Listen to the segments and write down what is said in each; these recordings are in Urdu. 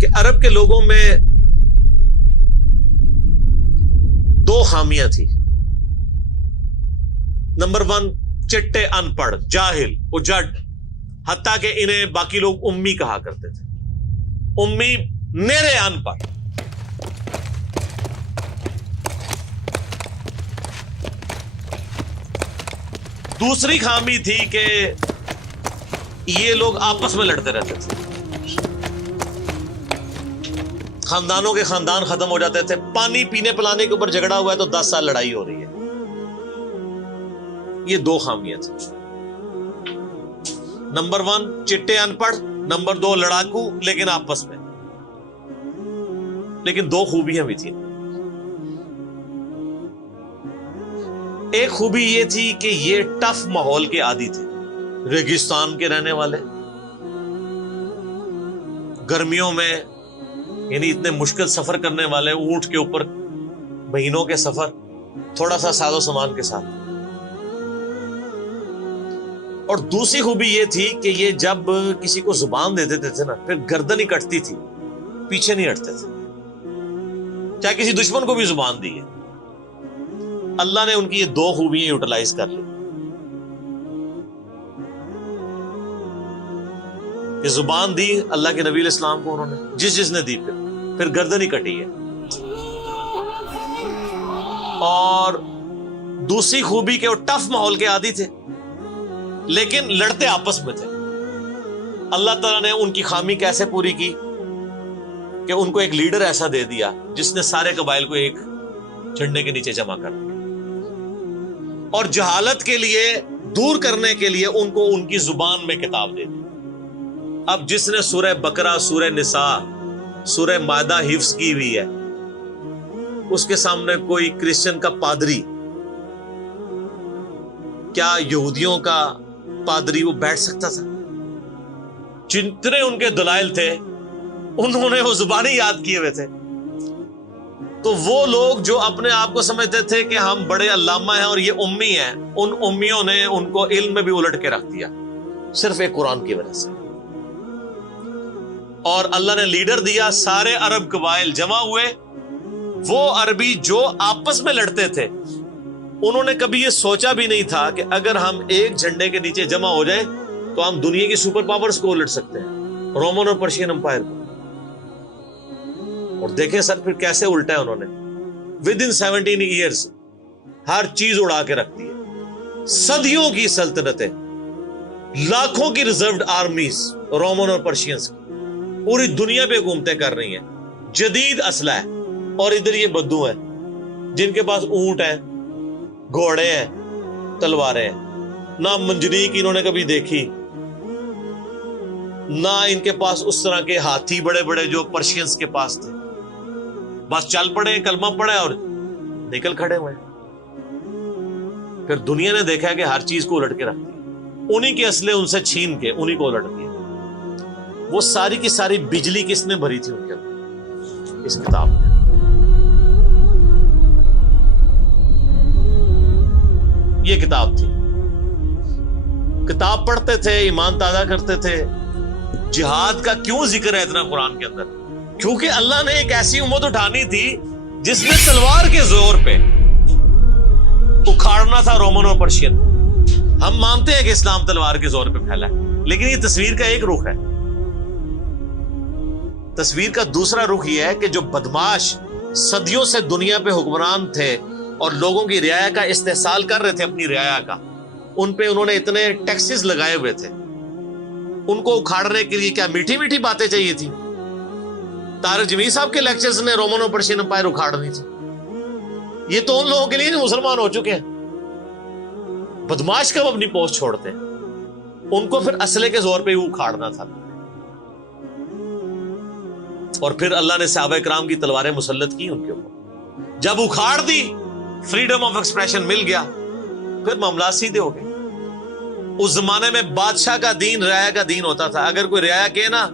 کہ عرب کے لوگوں میں دو خامیاں تھی. نمبر 1 چٹے ان پڑھ جاہل اجڑ، حتیٰ کہ انہیں باقی لوگ امی کہا کرتے تھے. امی نیرے ان پڑھ. دوسری خامی تھی کہ یہ لوگ آپس میں لڑتے رہتے تھے، خاندانوں کے خاندان ختم ہو جاتے تھے. پانی پینے پلانے کے اوپر جھگڑا ہوا ہے تو 10 سال لڑائی ہو رہی ہے. یہ دو خامیاں تھیں. نمبر 1 چٹے ان پڑھ، نمبر 2 لڑاکو لیکن آپس میں. لیکن دو خوبیاں بھی تھیں. ایک خوبی یہ تھی کہ یہ ٹف ماحول کے عادی تھے، ریگستان کے رہنے والے، گرمیوں میں یعنی اتنے مشکل سفر کرنے والے، اونٹ کے اوپر مہینوں کے سفر، تھوڑا سا ساز و سامان کے ساتھ. اور دوسری خوبی یہ تھی کہ یہ جب کسی کو زبان دے دیتے تھے نا، پھر گردن ہی کٹتی تھی، پیچھے نہیں ہٹتے تھے، چاہے کسی دشمن کو بھی زبان دی ہے. اللہ نے ان کی یہ دو خوبیاں یوٹیلائز کر لی کہ زبان دی اللہ کے نبی علیہ السلام کو، انہوں نے جس نے دی، پھر گردن ہی کٹی ہے. اور دوسری خوبی کہ وہ ٹف ماحول کے عادی تھے لیکن لڑتے آپس میں تھے. اللہ تعالیٰ نے ان کی خامی کیسے پوری کی کہ ان کو ایک لیڈر ایسا دے دیا جس نے سارے قبائل کو ایک جھنڈے کے نیچے جمع کر دیا، اور جہالت کے لیے دور کرنے کے لیے ان کو ان کی زبان میں کتاب دے دی. اب جس نے سورہ بقرہ، سورہ نساء، سورہ مائدہ حفظ کی ہوئی ہے، اس کے سامنے کوئی کرسچن کا پادری، کیا یہودیوں کا پادری وہ بیٹھ سکتا تھا؟ جتنے ان کے دلائل تھے انہوں نے وہ زبانی یاد کیے ہوئے تھے. تو وہ لوگ جو اپنے آپ کو سمجھتے تھے کہ ہم بڑے علامہ ہیں اور یہ امی ہیں، ان امیوں نے ان کو علم میں بھی الٹ کے رکھ دیا صرف ایک قرآن کی وجہ سے. اور اللہ نے لیڈر دیا، سارے عرب قبائل جمع ہوئے. وہ عربی جو آپس میں لڑتے تھے انہوں نے کبھی یہ سوچا بھی نہیں تھا کہ اگر ہم ایک جھنڈے کے نیچے جمع ہو جائیں تو ہم دنیا کی سپر پاورز کو الٹ سکتے ہیں، رومن اور پرشین امپائر کو. اور دیکھیں سر پھر کیسے الٹا ہے انہوں نے. ود ان 17 ایئرز ہر چیز اڑا کے رکھ دی ہے. صدیوں کی سلطنتیں، لاکھوں کی ریزروڈ آرمیز رومن اور پرشینز کی پوری دنیا پہ حکومتیں کر رہی ہیں، جدید اسلحہ ہے. اور ادھر یہ بدو ہیں جن کے پاس اونٹ ہیں، گھوڑے ہیں، تلواریں ہیں. نہ منجنیق انہوں نے کبھی دیکھی، نہ ان کے پاس اس طرح کے ہاتھی بڑے بڑے جو پرشینز کے پاس تھے. بس چل پڑے، کلمہ پڑے اور نکل کھڑے ہوئے. پھر دنیا نے دیکھا کہ ہر چیز کو الٹ کے رکھ دیا، انہی کے اسلحے ان سے چھین کے انہی کو الٹ دیا. وہ ساری کی ساری بجلی کس نے بھری تھی ان کے اندر؟ اس کتاب میں. یہ کتاب تھی. کتاب پڑھتے تھے، ایمان تازہ کرتے تھے. جہاد کا کیوں ذکر ہے اتنا قرآن کے اندر؟ کیونکہ اللہ نے ایک ایسی امت اٹھانی تھی جس نے تلوار کے زور پہ اکھاڑنا تھا رومن اور پرشین. ہم مانتے ہیں کہ اسلام تلوار کے زور پہ پھیلا ہے، لیکن یہ تصویر کا ایک رخ ہے. تصویر کا دوسرا رخ یہ ہے کہ جو بدماش صدیوں سے دنیا پہ حکمران تھے اور لوگوں کی رعایا کا استحصال کر رہے تھے، اپنی رعایا کا، ان پہ انہوں نے اتنے ٹیکسز لگائے ہوئے تھے. ان کو اکھاڑنے کے لیے کیا میٹھی میٹھی باتیں چاہیے تھی؟ طارق جمیل صاحب کے لیکچرز نے رومن اور پرشین امپائر اکھاڑنی تھی. یہ تو ان لوگوں کے لیے جو مسلمان ہو چکے ہیں. بدماش کب اپنی پوسٹ چھوڑتے ہیں؟ ان کو پھر اسلحے کے زور پہ ہی اکھاڑنا تھا. اور پھر اللہ نے صحابہ کرام کی تلواریں مسلط کی ان کے اوپر. جب اکھاڑ دی، فریڈم آف ایکسپریشن مل گیا، پھر معاملات سیدھے ہو گئے. اس زمانے میں بادشاہ کا دین رعایا کا دین ہوتا تھا. اگر کوئی رعایا کہے نا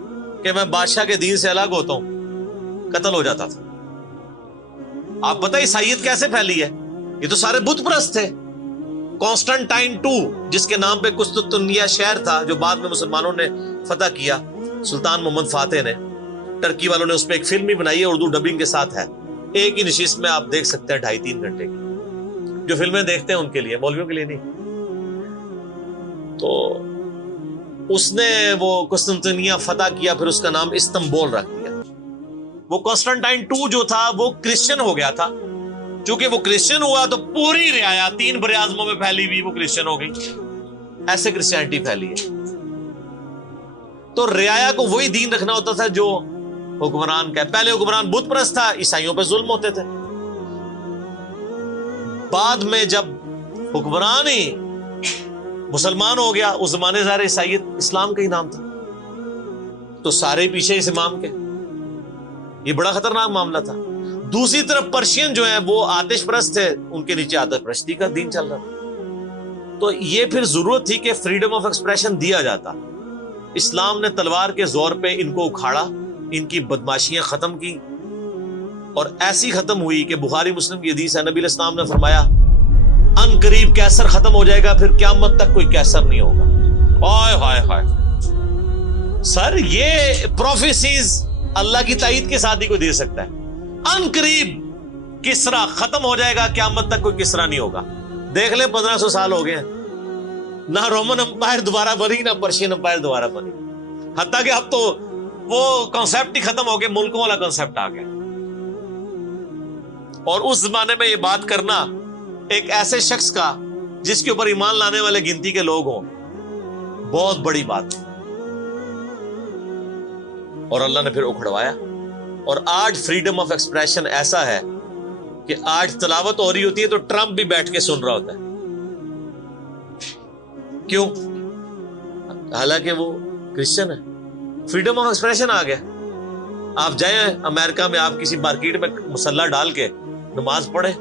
کہ میں بادشاہ کے دین سے الگ ہوتا ہوں، قتل ہو جاتا تھا. آپ پتہ عیسائیت کیسے پھیلی ہے؟ یہ تو سارے بت پرست تھے. کانسٹنٹائن 2 جس کے نام پہ قسطنطنیہ شہر تھا جو بعد میں مسلمانوں نے فتح کیا، سلطان محمد فاتح نے، ٹرکی والوں نے اس پہ ایک فلم بھی بنائی ہے، اردو ڈبنگ کے ساتھ ہے، ایک ہی نشست میں آپ دیکھ سکتے ہیں 2.5-3 گھنٹے کی. جو فلمیں دیکھتے ہیں ان کے لیے، مولویوں کے لیے نہیں. تو اس نے وہ قسطنطنیہ فتح کیا، پھر اس کا نام استنبول رکھ دیا. وہ کانسٹنٹائن 2 جو تھا وہ کرسچن ہو گیا تھا. چونکہ وہ کرسچن ہوا تو پوری رعایا 3 براعظموں میں پھیلی ہوئی وہ کرسچن ہو گئی. ایسے کرسچینٹی پھیلی ہے. تو رعایا کو وہی دین رکھنا ہوتا تھا جو حکمران کا ہے. پہلے حکمران بت پرست تھا، عیسائیوں پہ ظلم ہوتے تھے. بعد میں جب حکمران ہی مسلمان ہو گیا، اس زمانے ظاہر عیسائیت اسلام کا ہی نام تھا، تو سارے پیچھے اس امام کے. یہ بڑا خطرناک معاملہ تھا. دوسری طرف پرشین جو ہیں وہ آتش پرست تھے، ان کے نیچے آتش پرستی کا دین چل رہا تھا. تو یہ پھر ضرورت تھی کہ فریڈم آف ایکسپریشن دیا جاتا. اسلام نے تلوار کے زور پہ ان کو اکھاڑا، ان کی بدماشیاں ختم کی، اور ایسی ختم ہوئی کہ بخاری مسلم کی حدیث ہے، نبی علیہ السلام نے فرمایا ان قریب کیسر ختم ہو جائے گا، پھر قیامت تک کوئی کیسر نہیں ہوگا. ہائے ہائے ہائے سر، یہ پروفیسیز اللہ کی تائید کے ساتھ ہی کوئی دے سکتا ہے. ان قریب کسرا ختم ہو جائے گا، قیامت تک کوئی کسرا نہیں ہوگا. دیکھ لیں 1500 سال ہو گئے ہیں، نہ رومن امپائر دوبارہ بنی، نہ پرشین امپائر دوبارہ بنی. حتیٰ کہ اب تو وہ کانسیپٹ ہی ختم ہو گئے، ملکوں والا کانسیپٹ آ گیا. اور اس زمانے میں یہ بات کرنا ایک ایسے شخص کا جس کے اوپر ایمان لانے والے گنتی کے لوگ ہوں، بہت بڑی بات. اور اللہ نے پھر اکھڑوایا. اور آج فریڈم آف ایکسپریشن ایسا ہے کہ آج تلاوت ہو رہی ہوتی ہے تو ٹرمپ بھی بیٹھ کے سن رہا ہوتا ہے. کیوں؟ حالانکہ وہ کرسچن ہے. فریڈم آف ایکسپریشن آ گیا. آپ جائیں امریکہ میں، آپ کسی مارکیٹ میں مسلح ڈال کے نماز پڑھیں،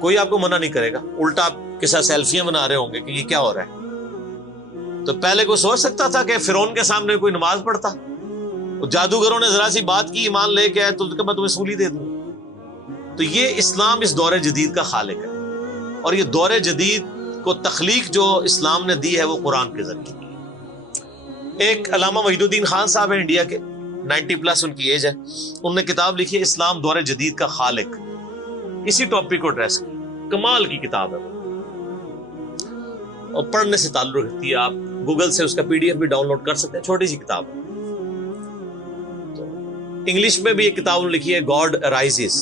کوئی آپ کو منع نہیں کرے گا. الٹا آپ کے ساتھ سیلفیاں بنا رہے ہوں گے کہ یہ کیا ہو رہا ہے. تو پہلے کوئی سوچ سکتا تھا کہ فرعون کے سامنے کوئی نماز پڑھتا؟ جادوگروں نے ذرا سی بات کی، ایمان لے کے آئے تو میں تمہیں سولی دے دوں. تو یہ اسلام اس دور جدید کا خالق ہے. اور یہ دور جدید کو تخلیق جو اسلام نے دی ہے وہ قرآن کے ذریعے. ایک علامہ وحید الدین خان صاحب ہیں انڈیا کے، 90+ ان کی ایج ہے. انہوں نے کتاب لکھی ہے اسلام دور جدید کا خالق. اسی ٹاپک کو ایڈریس کی، کمال کی کتاب ہے وہ، اور پڑھنے سے تعلق رکھتی ہے. آپ گوگل سے اس کا PDF بھی ڈاؤن لوڈ کر سکتے ہیں، چھوٹی سی کتاب ہے. تو انگلش میں بھی ایک کتاب لکھی ہے گاڈ رائزز،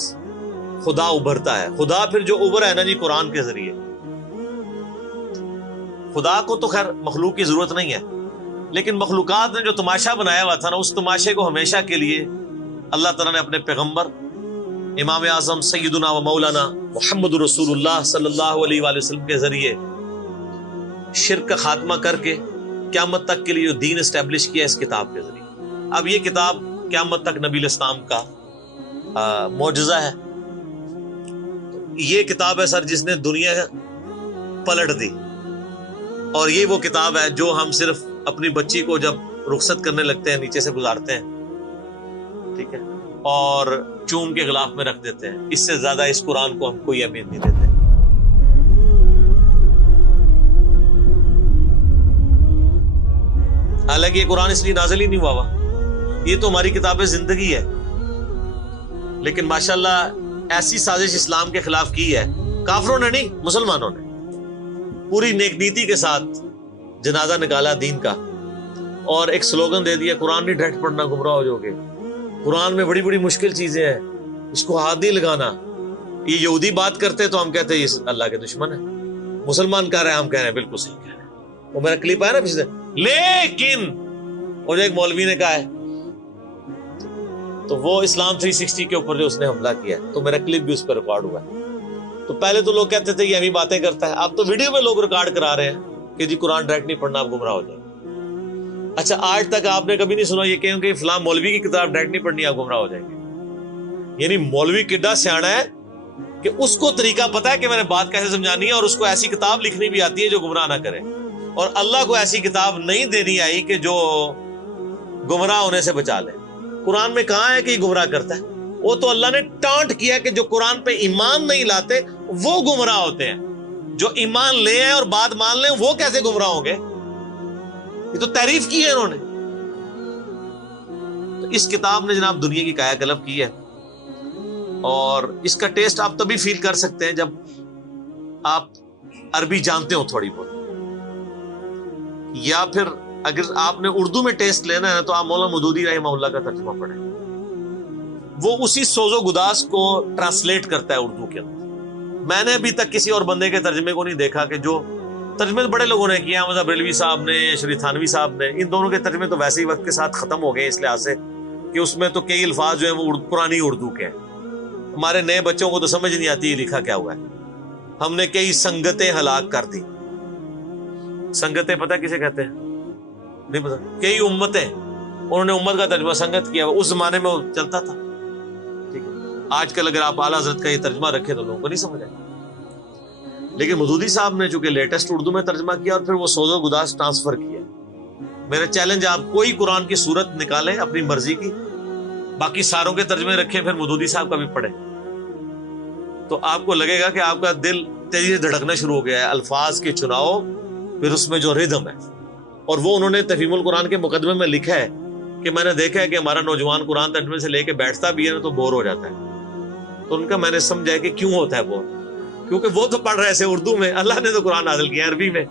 خدا ابھرتا ہے. خدا پھر جو ابھرا ہے نا جی قرآن کے ذریعے. خدا کو تو خیر مخلوق کی ضرورت نہیں ہے، لیکن مخلوقات نے جو تماشا بنایا ہوا تھا نا، اس تماشے کو ہمیشہ کے لیے اللہ تعالیٰ نے اپنے پیغمبر امام اعظم سیدنا و مولانا محمد رسول اللہ صلی اللہ علیہ وآلہ وسلم کے ذریعے شرک کا خاتمہ کر کے قیامت تک کے لیے جو دین اسٹیبلش کیا اس کتاب کے ذریعے. اب یہ کتاب قیامت تک نبی علیہ السلام کا معجزہ ہے. یہ کتاب ہے سر جس نے دنیا پلٹ دی. اور یہ وہ کتاب ہے جو ہم صرف اپنی بچی کو جب رخصت کرنے لگتے ہیں نیچے سے گزارتے ہیں، ٹھیک ہے، اور چوم کے غلاف میں رکھ دیتے ہیں. اس سے زیادہ اس قرآن کو ہم کوئی اہمیت نہیں دیتے. حالانکہ یہ قرآن اس لیے نازل ہی نہیں ہوا، یہ تو ہماری کتاب زندگی ہے. لیکن ماشاءاللہ ایسی سازش اسلام کے خلاف کی ہے، کافروں نے نہیں، مسلمانوں نے پوری نیک نیتی کے ساتھ جنازہ نکالا دین کا، اور ایک سلوگن دے دیا قرآن نہیں ڈائریکٹ پڑھنا گمراہ ہو جاؤ گے. قرآن میں بڑی بڑی مشکل چیزیں ہیں، اس کو ہاتھ نہیں لگانا. یہ یہودی بات کرتے تو ہم کہتے ہیں یہ اللہ کے دشمن ہے. مسلمان کہہ رہے ہیں، ہم کہہ رہے ہیں بالکل صحیح کہہ رہے ہیں. وہ میرا کلپ آیا نا پچھلے، لیکن وہ جو ایک مولوی نے کہا ہے تو وہ اسلام 360 کے اوپر جو اس نے حملہ کیا ہے، تو میرا کلپ بھی اس پہ ریکارڈ ہوا ہے. تو پہلے تو لوگ کہتے تھے کہ ہم ہی باتیں کرتا ہے، اب تو ویڈیو میں لوگ ریکارڈ کرا رہے ہیں کہ جی قرآن ڈائریکٹ نہیں پڑھنا، آپ گمراہ ہو جائیں. اچھا آج تک آپ نے کبھی نہیں سنا یہ کہ فلاں مولوی کی کتاب ڈائریکٹ نہیں پڑھنی، آپ گمراہ ہو جائیں گے. یعنی مولوی کڈا سیاڑا ہے کہ اس کو طریقہ پتا ہے کہ میں نے بات کیسے سمجھانی ہے، اور اس کو ایسی کتاب لکھنی بھی آتی ہے جو گمراہ نہ کرے. اور اللہ کو ایسی کتاب نہیں دینی آئی کہ جو گمراہ ہونے سے بچا لے. قرآن میں کہاں ہے کہ یہ گمراہ کرتا ہے؟ وہ تو اللہ نے ٹانٹ کیا کہ جو قرآن پہ ایمان نہیں لاتے وہ گمراہ ہوتے ہیں. جو ایمان لے ہیں اور بات مان لیں وہ کیسے گمراہ ہوں گے؟ یہ تو تعریف کی ہے انہوں نے. تو اس کتاب نے جناب دنیا کی کایا کلب کی ہے، اور اس کا ٹیسٹ آپ تبھی فیل کر سکتے ہیں جب آپ عربی جانتے ہو تھوڑی بہت، یا پھر اگر آپ نے اردو میں ٹیسٹ لینا ہے تو آپ مولانا مودودی رحمہ اللہ کا ترجمہ پڑھیں، وہ اسی سوز و گداز کو ٹرانسلیٹ کرتا ہے اردو کے اندر۔ میں نے ابھی تک کسی اور بندے کے ترجمے کو نہیں دیکھا کہ جو ترجمے بڑے لوگوں نے کیا، مذہب بریلوی صاحب نے، شریف تھانوی صاحب نے، ان دونوں کے ترجمے تو ویسے ہی وقت کے ساتھ ختم ہو گئے اس لحاظ سے کہ اس میں تو کئی الفاظ جو ہیں وہ پرانی اردو کے ہیں، ہمارے نئے بچوں کو تو سمجھ نہیں آتی لکھا کیا ہوا ہے۔ ہم نے کئی سنگتیں ہلاک کر دی۔ سنگتیں پتہ کسے کہتے ہیں؟ نہیں پتا۔ کئی امتیں، انہوں نے امت کا ترجمہ سنگت کیا، اس زمانے میں وہ چلتا تھا، ٹھیک ہے۔ آج کل اگر آپ اعلیٰ حضرت کا یہ ترجمہ رکھیں تو لوگوں کو نہیں سمجھ آئے، لیکن مودودی صاحب نے چونکہ لیٹسٹ اردو میں ترجمہ کیا اور پھر وہ سوز و گداز ٹرانسفر کیا۔ میرا چیلنج، آپ کوئی قرآن کی صورت نکالیں اپنی مرضی کی، باقی ساروں کے ترجمے رکھیں، پھر مودودی صاحب کا بھی پڑھیں، تو آپ کو لگے گا کہ آپ کا دل تیزی سے دھڑکنا شروع ہو گیا ہے۔ الفاظ کے چناؤ، پھر اس میں جو ردم ہے، اور وہ انہوں نے تفہیم القرآن کے مقدمے میں لکھا ہے کہ میں نے دیکھا ہے کہ ہمارا نوجوان قرآن ترجمے سے لے کے بیٹھتا بھی ہے نا تو بور ہو جاتا ہے، تو ان کا میں نے سمجھا کہ کیوں ہوتا ہے بور، کیونکہ وہ تو پڑھ رہے تھے اردو میں، اللہ نے تو قرآن نازل کیا عربی میں،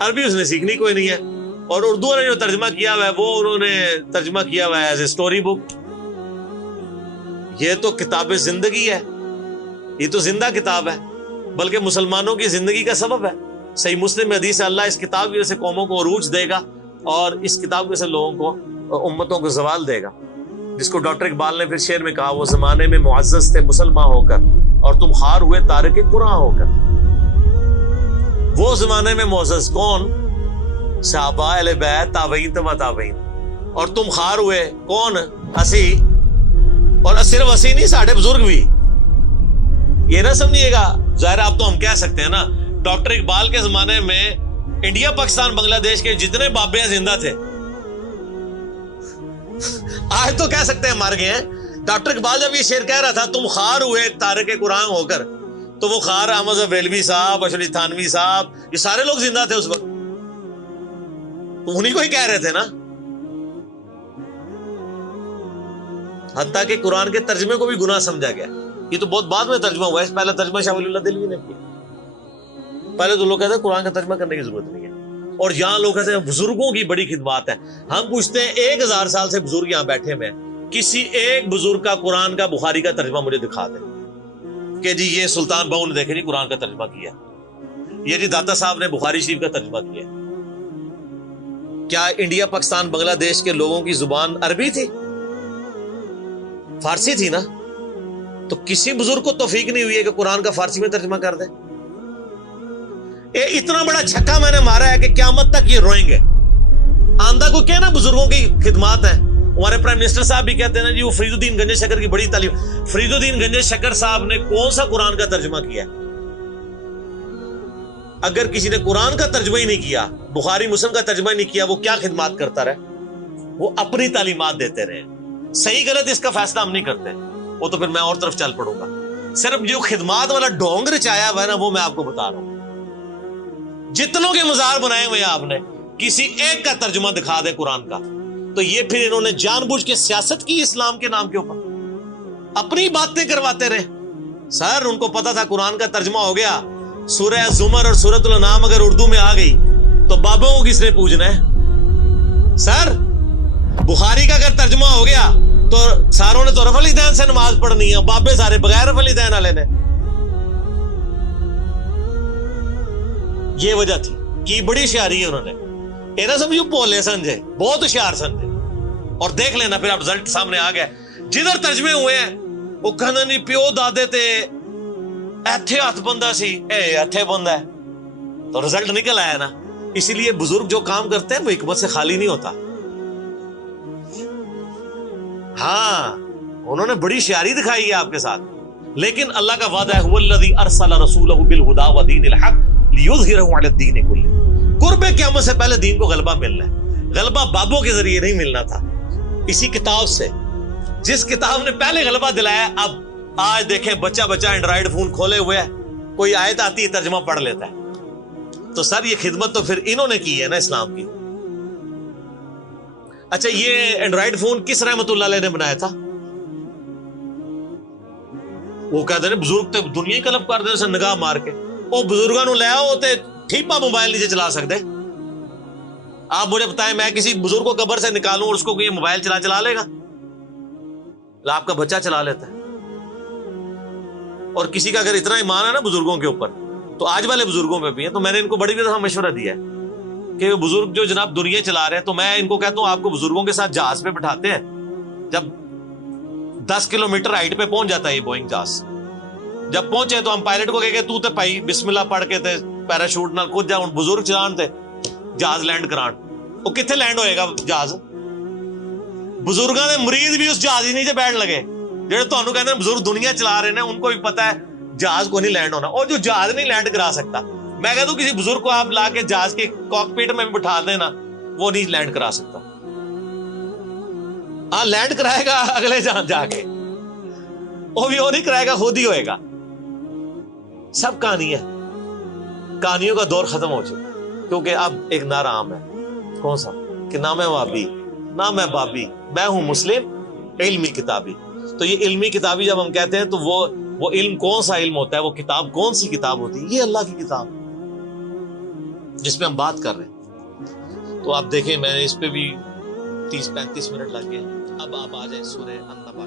عربی اس نے سیکھنی کوئی نہیں ہے، اور اردو نے جو ترجمہ کیا ہوا ہے وہ انہوں نے ترجمہ کیا ہوا ہے ایز اے اسٹوری بک۔ یہ تو کتاب زندگی ہے، یہ تو زندہ کتاب ہے، بلکہ مسلمانوں کی زندگی کا سبب ہے۔ صحیح مسلم میں حدیث ہے، اللہ اس کتاب کی وجہ سے قوموں کو عروج دے گا اور اس کتاب کی وجہ سے لوگوں کو، امتوں کو زوال دے گا، جس کو ڈاکٹر اقبال نے پھر شعر میں کہا، وہ زمانے میں معزز تھے مسلمان ہو کر اور تم خار ہوئے تارک قرآن ہو کر۔ وہ زمانے میں معزز کون؟ صحابہ، اہل بیت، تابعین تبع تابعین، اور تم خار ہوئے کون؟ اسی، اور صرف اسی نہیں، ساڑھے بزرگ بھی۔ یہ نہ سمجھیے گا، ظاہر آپ تو ہم کہہ سکتے ہیں نا، ڈاکٹر اقبال کے زمانے میں انڈیا، پاکستان، بنگلہ دیش کے جتنے بابے زندہ تھے، آج تو کہہ سکتے ہیں مر گئے ہیں۔ ڈاکٹر اقبال جب یہ شعر کہہ رہا تھا تم خار ہوئے تارک قرآن ہو کر، تو وہ خار احمد بریلوی صاحب، اشرف تھانوی صاحب، یہ سارے لوگ زندہ تھے اس وقت، تو انہی کو ہی کہہ رہے تھے نا۔ حتیٰ کہ قرآن کے ترجمے کو بھی گناہ سمجھا گیا، یہ تو بہت بعد میں ترجمہ ہوا ہے، اس پہلے ترجمہ شاہ ولی اللہ دہلوی نے کیا۔ پہلے تو لوگ کہتے ہیں قرآن کا ترجمہ کرنے کی ضرورت نہیں ہے، اور یہاں لوگ کہتے ہیں بزرگوں کی بڑی خدمات ہے۔ ہم پوچھتے ہیں 1000 سال سے بزرگ یہاں بیٹھے ہوئے ہیں، کسی ایک بزرگ کا قرآن کا بخاری کا ترجمہ مجھے دکھا دیں کہ جی یہ سلطان بہو نے دیکھے نہیں قرآن کا ترجمہ کیا، یہ جی داتا صاحب نے بخاری شریف کا ترجمہ کیا۔ کیا انڈیا، پاکستان، بنگلہ دیش کے لوگوں کی زبان عربی تھی؟ فارسی تھی نا، تو کسی بزرگ کو توفیق نہیں ہوئی ہے کہ قرآن کا فارسی میں ترجمہ کر دے۔ اتنا بڑا چھکا میں نے مارا ہے کہ قیامت تک یہ روئیں گے۔ آندہ کو کہنا بزرگوں کی خدمات ہیں، ہمارے پرائم منسٹر صاحب بھی کہتے ہیں نا جی وہ فرید الدین گنج شکر کی بڑی تعلیم۔ فرید الدین گنج شکر صاحب نے کون سا قرآن کا ترجمہ کیا؟ اگر کسی نے قرآن کا ترجمہ ہی نہیں کیا، بخاری مسلم کا ترجمہ ہی نہیں کیا، وہ کیا خدمات کرتا رہے؟ وہ اپنی تعلیمات دیتے رہے۔ صحیح غلط اس کا فیصلہ ہم نہیں کرتے، وہ تو پھر میں اور طرف چل پڑوں گا۔ صرف جو خدمات والا ڈھونگ رچایا ہوا ہے نا، وہ میں آپ کو بتا رہا ہوں۔ جتنوں کے مزار بنائے ہوئے ہیں آپ نے، کسی ایک کا ترجمہ دکھا دے قرآن کا، تو یہ پھر انہوں نے جان بوجھ کے سیاست کی اسلام کے نام کے اوپر، اپنی باتیں کرواتے رہے۔ سر ان کو پتا تھا قرآن کا ترجمہ ہو گیا، سورہ زمر اور سورۃ الانعام اگر اردو میں آ گئی تو بابوں کو کس نے پوجنا ہے؟ سر بخاری کا اگر ترجمہ ہو گیا تو ساروں نے تو رفع الیدین سے نماز پڑھنی ہے، بابے سارے بغیر رفع الیدین والے نے۔ یہ وجہ تھی کہ بڑی ہوشیاری ہے انہوں نے، یہ نہ سمجھو بولے سمجھے، بہت ہوشیار سمجھے۔ اور دیکھ لینا پھر اب رزلٹ سامنے آ گیا، جدھر ترجمے ہوئے ہیں وہ کہنا نہیں پیو دادے تے ایتھے ہاتھ بندہ سی، اے ایتھے بندہ ہے، تو رزلٹ نکل آیا نا۔ اسی لیے بزرگ جو کام کرتے ہیں وہ حکمت سے خالی نہیں ہوتا۔ ہاں انہوں نے بڑی ہوشیاری دکھائی ہے آپ کے ساتھ، لیکن اللہ کا وعدہ ہے هو الذی ارسل رسولہ بالہدی ودین الحق لیظہرہ علی الدین کلہ۔ قرب قیامت سے پہلے دین کو غلبہ ملنا ہے، غلبہ بابوں کے ذریعے نہیں ملنا تھا، اسی کتاب سے، جس کتاب نے پہلے غلبہ دلایا۔ اب آج دیکھیں بچہ اینڈرائیڈ فون کھولے ہوئے ہے، کوئی آیت آتی ہے ترجمہ پڑھ لیتا ہے۔ تو سر یہ خدمت تو پھر انہوں نے کی ہے نا اسلام کی۔ اچھا یہ اینڈرائڈ فون کس رحمت اللہ علیہ نے بنایا تھا؟ وہ کہتے ہیں بزرگ تے دنیا ہی کلب کر دے نگاہ مار کے. وہ بزرگوں نو لے آؤ تے ٹھیپا موبائل نیچے چلا سکتے. آپ مجھے بتائیں میں کسی بزرگ کو قبر سے نکالوں اور اس کو یہ موبائل چلا لے گا؟ آپ کا بچہ چلا لیتا ہے. اور کسی کا اگر اتنا ایمان ہے نا بزرگوں کے اوپر تو آج والے بزرگوں پہ بھی ہے. تو میں نے ان کو بڑی دفعہ مشورہ دیا ہے کہ بزرگ جو جناب دنیا چلا رہے ہیں تو میں ان کو کہتا ہوں آپ کو بزرگوں کے ساتھ جہاز پہ بٹھاتے ہیں. جب 10 کلومیٹر ہائٹ پہ پہنچ جاتا ہے یہ بوئنگ جہاز, جب پہنچے تو ہم پائلٹ کو کہے تو تے پائی بسم اللہ پڑھ کے تے پیراشوٹ نال کود جا. بزرگ چلان تے جہاز لینڈ کران, وہ کتنے لینڈ ہوئے گا جہاز؟ بزرگوں نے مریض بھی اس جہاز ہی نیچے بیٹھ لگے. جہاں تمہیں کہتے ہیں بزرگ دنیا چلا رہے ہیں ان کو بھی پتا ہے جہاز کو نہیں لینڈ ہونا. اور جو جہاز نہیں لینڈ کرا سکتا, میں کہتا ہوں کسی بزرگ کو آپ لا کے جہاز کے کاکپٹ میں بھی بٹھا دینا, وہ نہیں لینڈ کرا سکتا. ہاں لینڈ کرائے گا اگلے جہاں جا کے, وہ بھی وہ نہیں کرائے گا, خود ہی ہوئے گا. سب کہانی ہے, کہانیوں کا دور ختم ہو چکا کیونکہ اب ایک نعرہ عام ہے. کون سا؟ کہ نہ میں وابی نہ میں بابی, میں ہوں مسلم علمی کتابی. تو یہ علمی کتابی جب ہم کہتے ہیں تو وہ علم کون سا علم ہوتا ہے, وہ کتاب کون سی کتاب ہوتی ہے؟ یہ اللہ کی کتاب جس پہ ہم بات کر رہے ہیں. تو آپ دیکھیں میں نے اس پہ بھی 30-35 منٹ لگ گئے. اب آپ آ جائیں سورہ النبا.